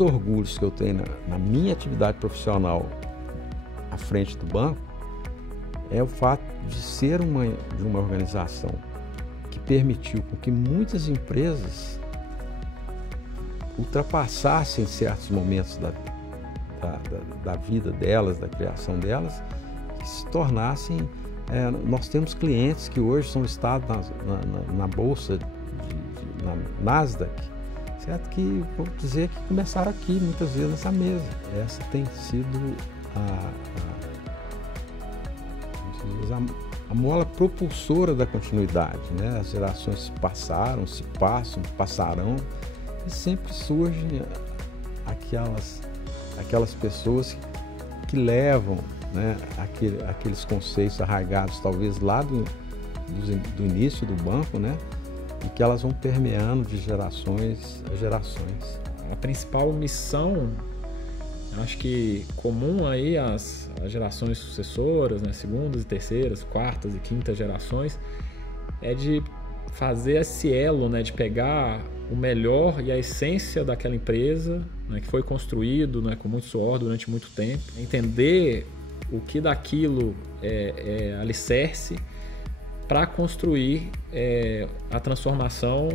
maiores orgulhos que eu tenho na minha atividade profissional à frente do banco é o fato de ser de uma organização que permitiu com que muitas empresas ultrapassassem certos momentos da vida delas, da criação delas, que se tornassem... nós temos clientes que hoje são listados na bolsa, na Nasdaq, certo? Que, vou dizer, que começaram aqui muitas vezes nessa mesa. Essa tem sido a mola propulsora da continuidade, né? As gerações se passaram, se passam, passarão, e sempre surgem aquelas pessoas que levam, né, aqueles conceitos arraigados talvez lá do início do banco, né, e que elas vão permeando de gerações a gerações. A principal missão, acho que comum aí às gerações sucessoras, né, segundas e terceiras, quartas e quintas gerações, é de fazer esse elo, né, de pegar o melhor e a essência daquela empresa, né, que foi construído, né, com muito suor durante muito tempo, entender o que daquilo é alicerce para construir a transformação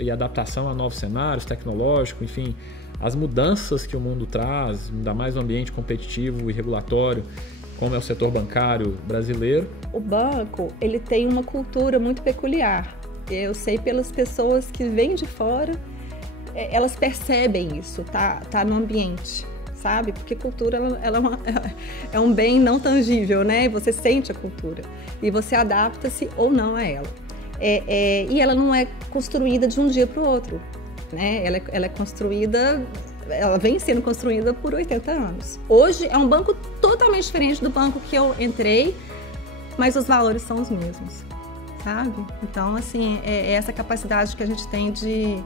e adaptação a novos cenários tecnológicos, enfim, as mudanças que o mundo traz, ainda mais no ambiente competitivo e regulatório, como é o setor bancário brasileiro. O banco, ele tem uma cultura muito peculiar. Eu sei pelas pessoas que vêm de fora, elas percebem isso, tá no ambiente, sabe? Porque cultura ela é um bem não tangível, né? Você sente a cultura e você adapta-se ou não a ela. E ela não é construída de um dia para o outro, né? Ela é construída, ela vem sendo construída por 80 anos. Hoje é um banco totalmente diferente do banco que eu entrei, mas os valores são os mesmos, sabe? Então, assim, é essa capacidade que a gente tem de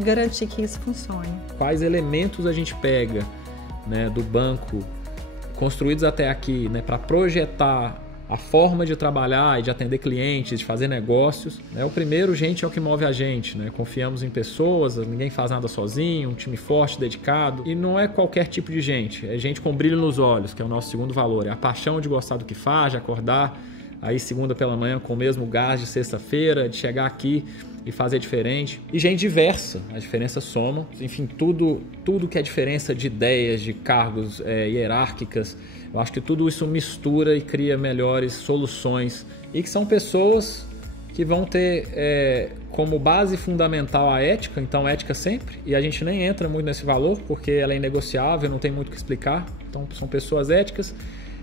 garantir que isso funcione. Quais elementos a gente pega, né, do banco construídos até aqui, né, para projetar a forma de trabalhar e de atender clientes, de fazer negócios, né? O primeiro, gente, é o que move a gente, né? Confiamos em pessoas, ninguém faz nada sozinho, um time forte, dedicado. E não é qualquer tipo de gente, é gente com brilho nos olhos, que é o nosso segundo valor. É a paixão de gostar do que faz, de acordar aí segunda pela manhã com o mesmo gás de sexta-feira, de chegar aqui e fazer diferente. E gente diversa, as diferenças somam. Enfim, tudo que é diferença de ideias, de cargos hierárquicas, eu acho que tudo isso mistura e cria melhores soluções. E que são pessoas que vão ter como base fundamental a ética, então ética sempre. E a gente nem entra muito nesse valor, porque ela é inegociável, não tem muito o que explicar. Então são pessoas éticas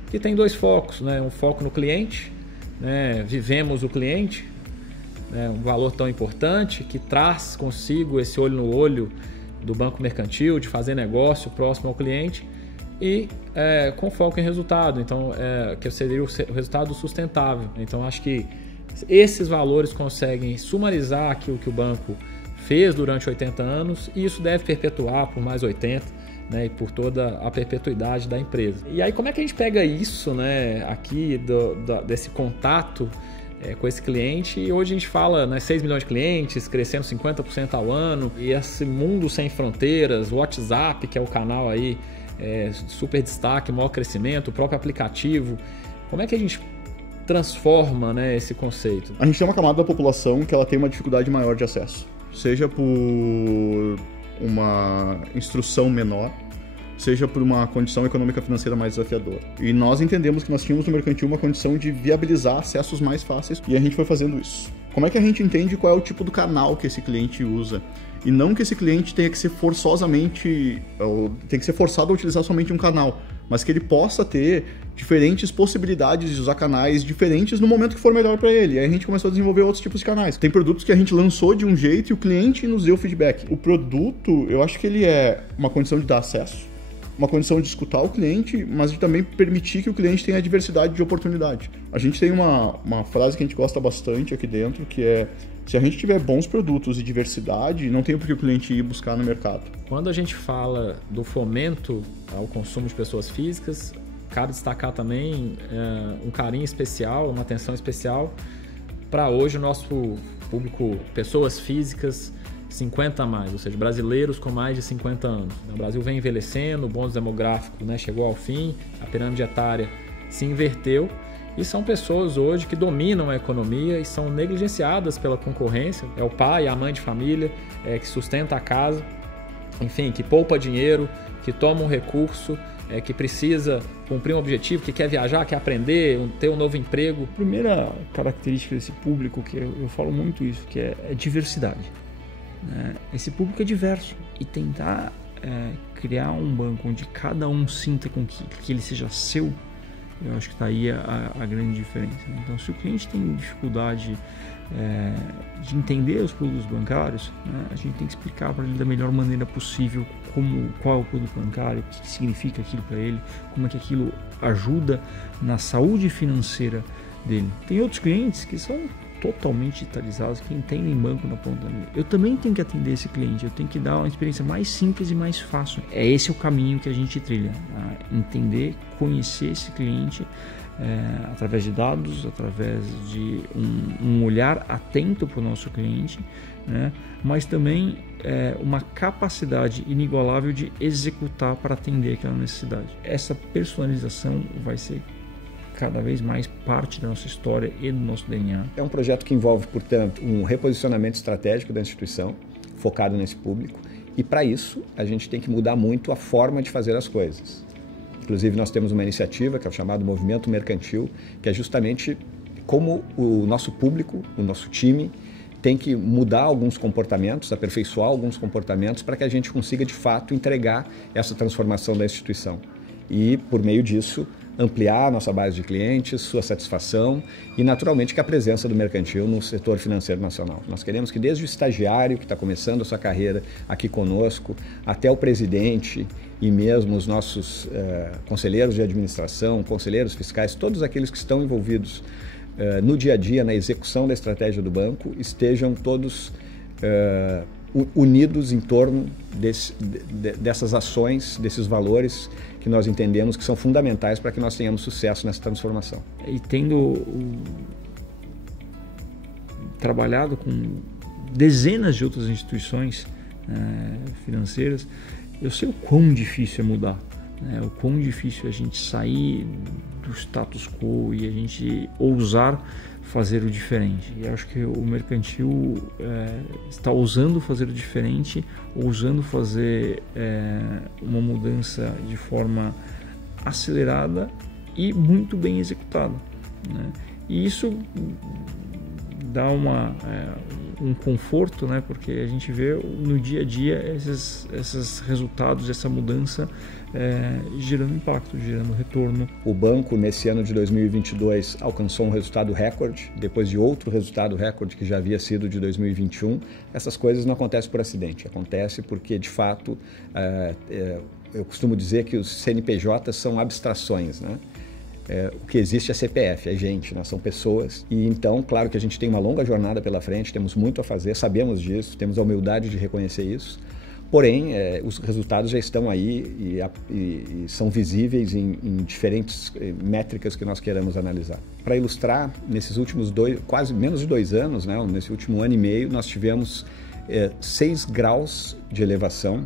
que têm dois focos, né? Um foco no cliente, né? Vivemos o cliente, um valor tão importante que traz consigo esse olho no olho do banco mercantil, de fazer negócio próximo ao cliente e com foco em resultado, então que seria o resultado sustentável. Então acho que esses valores conseguem sumarizar aquilo que o banco fez durante 80 anos e isso deve perpetuar por mais 80, né, e por toda a perpetuidade da empresa. E aí como é que a gente pega isso, né, aqui desse contato com esse cliente? E hoje a gente fala, né, 6 milhões de clientes, crescendo 50% ao ano, e esse mundo sem fronteiras, o WhatsApp, que é o canal aí, super destaque, maior crescimento, o próprio aplicativo. Como é que a gente transforma, né, esse conceito? A gente tem uma camada da população que ela tem uma dificuldade maior de acesso, seja por uma instrução menor, seja por uma condição econômica financeira mais desafiadora. E nós entendemos que nós tínhamos no mercantil uma condição de viabilizar acessos mais fáceis e a gente foi fazendo isso. Como é que a gente entende qual é o tipo do canal que esse cliente usa? E não que esse cliente tenha que ser forçado a utilizar somente um canal, mas que ele possa ter diferentes possibilidades de usar canais diferentes no momento que for melhor para ele. E aí a gente começou a desenvolver outros tipos de canais. Tem produtos que a gente lançou de um jeito e o cliente nos deu feedback. O produto, eu acho que ele é uma condição de dar acesso, uma condição de escutar o cliente, mas de também permitir que o cliente tenha diversidade de oportunidade. A gente tem uma frase que a gente gosta bastante aqui dentro, que é: se a gente tiver bons produtos e diversidade, não tem por que o cliente ir buscar no mercado. Quando a gente fala do fomento ao consumo de pessoas físicas, cabe destacar também um carinho especial, uma atenção especial para hoje o nosso público, pessoas físicas 50 a mais, ou seja, brasileiros com mais de 50 anos. O Brasil vem envelhecendo, o bônus demográfico, né, chegou ao fim, a pirâmide etária se inverteu e são pessoas hoje que dominam a economia e são negligenciadas pela concorrência. É o pai, a mãe de família, que sustenta a casa, enfim, que poupa dinheiro, que toma um recurso, que precisa cumprir um objetivo, que quer viajar, quer aprender, ter um novo emprego. A primeira característica desse público, que eu falo muito isso, que é diversidade. Esse público é diverso e tentar criar um banco onde cada um sinta com que ele seja seu, eu acho que está aí a grande diferença. Então, se o cliente tem dificuldade de entender os produtos bancários, né, a gente tem que explicar para ele da melhor maneira possível qual é o produto bancário, o que significa aquilo para ele, como é que aquilo ajuda na saúde financeira dele. Tem outros clientes que são totalmente digitalizados, que entendem banco na ponta da linha. Eu também tenho que atender esse cliente, eu tenho que dar uma experiência mais simples e mais fácil. Esse é o caminho que a gente trilha, entender, conhecer esse cliente através de dados, através de um olhar atento para o nosso cliente, né? Mas também uma capacidade inigualável de executar para atender aquela necessidade. Essa personalização vai ser cada vez mais parte da nossa história e do nosso DNA. É um projeto que envolve, portanto, um reposicionamento estratégico da instituição, focado nesse público, e para isso a gente tem que mudar muito a forma de fazer as coisas. Inclusive nós temos uma iniciativa que é o chamado Movimento Mercantil, que é justamente como o nosso público, o nosso time, tem que mudar alguns comportamentos, aperfeiçoar alguns comportamentos para que a gente consiga de fato entregar essa transformação da instituição. E por meio disso ampliar a nossa base de clientes, sua satisfação e, naturalmente, que a presença do mercantil no setor financeiro nacional. Nós queremos que desde o estagiário que está começando a sua carreira aqui conosco, até o presidente e mesmo os nossos conselheiros de administração, conselheiros fiscais, todos aqueles que estão envolvidos no dia a dia, na execução da estratégia do banco, estejam todos unidos em torno dessas ações, desses valores que nós entendemos que são fundamentais para que nós tenhamos sucesso nessa transformação. E tendo trabalhado com dezenas de outras instituições financeiras, eu sei o quão difícil é mudar, o quão difícil é a gente sair do status quo e a gente ousar fazer o diferente. E acho que o mercantil está ousando fazer o diferente, ousando fazer uma mudança de forma acelerada e muito bem executada, né? E isso dá um conforto, né? Porque a gente vê no dia a dia esses resultados, essa mudança gerando impacto, gerando retorno. O banco, nesse ano de 2022, alcançou um resultado recorde, depois de outro resultado recorde que já havia sido de 2021. Essas coisas não acontecem por acidente, acontece porque, de fato, eu costumo dizer que os CNPJs são abstrações, né? O que existe é CPF, é gente, né? São pessoas. E então, claro que a gente tem uma longa jornada pela frente, temos muito a fazer, sabemos disso, temos a humildade de reconhecer isso. Porém, os resultados já estão aí e são visíveis em diferentes métricas que nós queremos analisar. Para ilustrar, nesses últimos quase menos de 2 anos, né? Nesse último ano e meio, nós tivemos 6 graus de elevação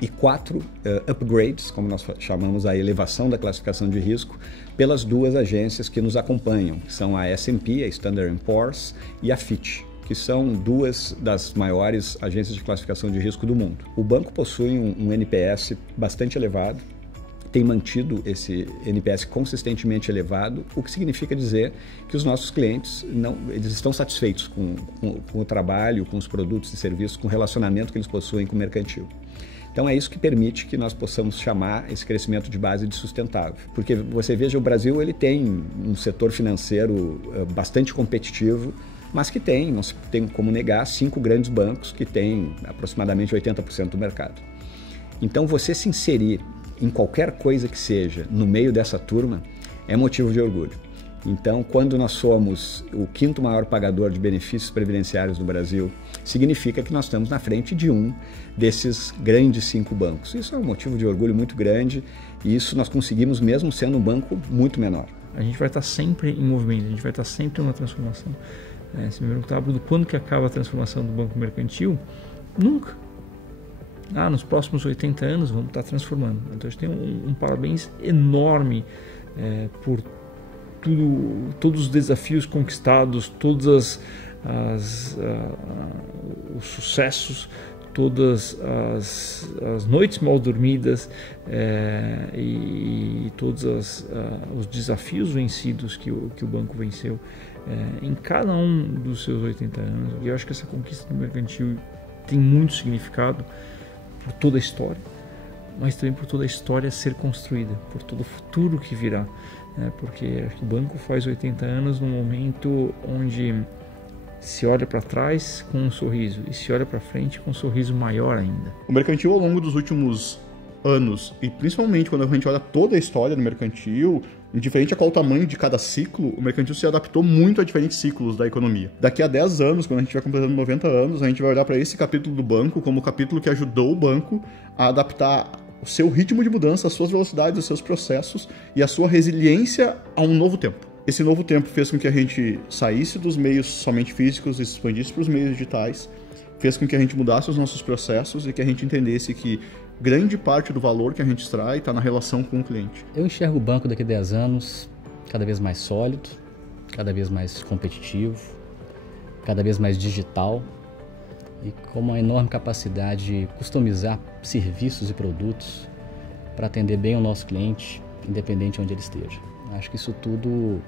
e 4 upgrades, como nós chamamos a elevação da classificação de risco, pelas 2 agências que nos acompanham, que são a S&P, a Standard & Poor's, e a Fitch, que são 2 das maiores agências de classificação de risco do mundo. O banco possui um NPS bastante elevado, tem mantido esse NPS consistentemente elevado, o que significa dizer que os nossos clientes eles estão satisfeitos com o trabalho, com os produtos e serviços, com o relacionamento que eles possuem com o mercantil. Então é isso que permite que nós possamos chamar esse crescimento de base de sustentável. Porque você veja, o Brasil ele tem um setor financeiro bastante competitivo, mas que não se tem como negar, 5 grandes bancos que têm aproximadamente 80% do mercado. Então você se inserir em qualquer coisa que seja no meio dessa turma é motivo de orgulho. Então, quando nós somos o 5º maior pagador de benefícios previdenciários do Brasil, significa que nós estamos na frente de um desses grandes 5 bancos. Isso é um motivo de orgulho muito grande e isso nós conseguimos mesmo sendo um banco muito menor. A gente vai estar sempre em movimento, a gente vai estar sempre numa transformação. Se me perguntar, Bruno, quando que acaba a transformação do banco mercantil, Nunca. Nos próximos 80 anos vamos estar transformando. Então a gente tem um parabéns enorme por todos os desafios conquistados, todos os sucessos, todas as noites mal dormidas e todos os desafios vencidos que o banco venceu em cada um dos seus 80 anos. E eu acho que essa conquista do mercantil tem muito significado por toda a história, mas também por toda a história ser construída, por todo o futuro que virá, porque o banco faz 80 anos num momento onde se olha para trás com um sorriso e se olha para frente com um sorriso maior ainda. O mercantil, ao longo dos últimos anos, e principalmente quando a gente olha toda a história do mercantil, indiferente a qual o tamanho de cada ciclo, o mercantil se adaptou muito a diferentes ciclos da economia. Daqui a 10 anos, quando a gente estiver completando 90 anos, a gente vai olhar para esse capítulo do banco como o capítulo que ajudou o banco a adaptar o seu ritmo de mudança, as suas velocidades, os seus processos e a sua resiliência a um novo tempo. Esse novo tempo fez com que a gente saísse dos meios somente físicos e se expandisse para os meios digitais, fez com que a gente mudasse os nossos processos e que a gente entendesse que grande parte do valor que a gente extrai está na relação com o cliente. Eu enxergo o banco daqui a 10 anos cada vez mais sólido, cada vez mais competitivo, cada vez mais digital e com uma enorme capacidade de customizar serviços e produtos para atender bem o nosso cliente, independente de onde ele esteja. Acho que isso tudo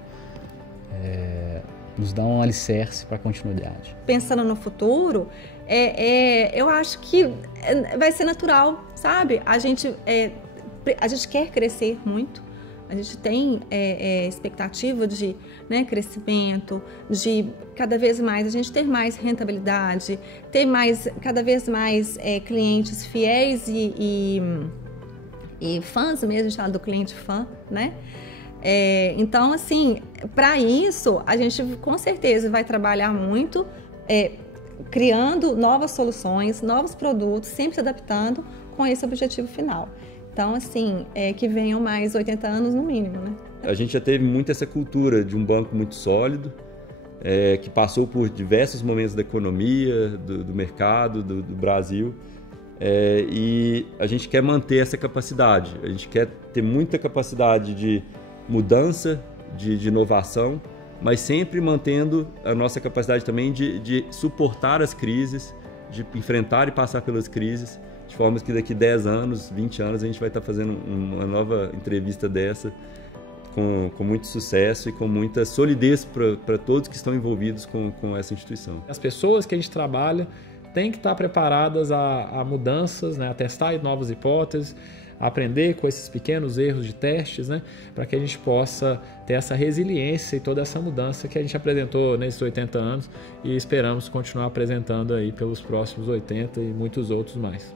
nos dá um alicerce para a continuidade. Pensando no futuro, eu acho que vai ser natural, sabe? A gente quer crescer muito, a gente tem expectativa de crescimento, de cada vez mais a gente ter mais rentabilidade, ter cada vez mais clientes fiéis e fãs mesmo, a gente fala do cliente fã, né? Então, assim, para isso, a gente com certeza vai trabalhar muito, criando novas soluções, novos produtos, sempre se adaptando com esse objetivo final. Então, assim, que venham mais 80 anos no mínimo, né? A gente já teve muito essa cultura de um banco muito sólido, que passou por diversos momentos da economia, do mercado, do Brasil, e a gente quer manter essa capacidade. A gente quer ter muita capacidade de mudança, de inovação, mas sempre mantendo a nossa capacidade também de suportar as crises, de enfrentar e passar pelas crises, de forma que daqui 10 anos, 20 anos, a gente vai estar fazendo uma nova entrevista dessa com muito sucesso e com muita solidez para todos que estão envolvidos com essa instituição. As pessoas que a gente trabalha têm que estar preparadas a mudanças, a testar novas hipóteses, a aprender com esses pequenos erros de testes, para que a gente possa ter essa resiliência e toda essa mudança que a gente apresentou nesses 80 anos e esperamos continuar apresentando aí pelos próximos 80 e muitos outros mais.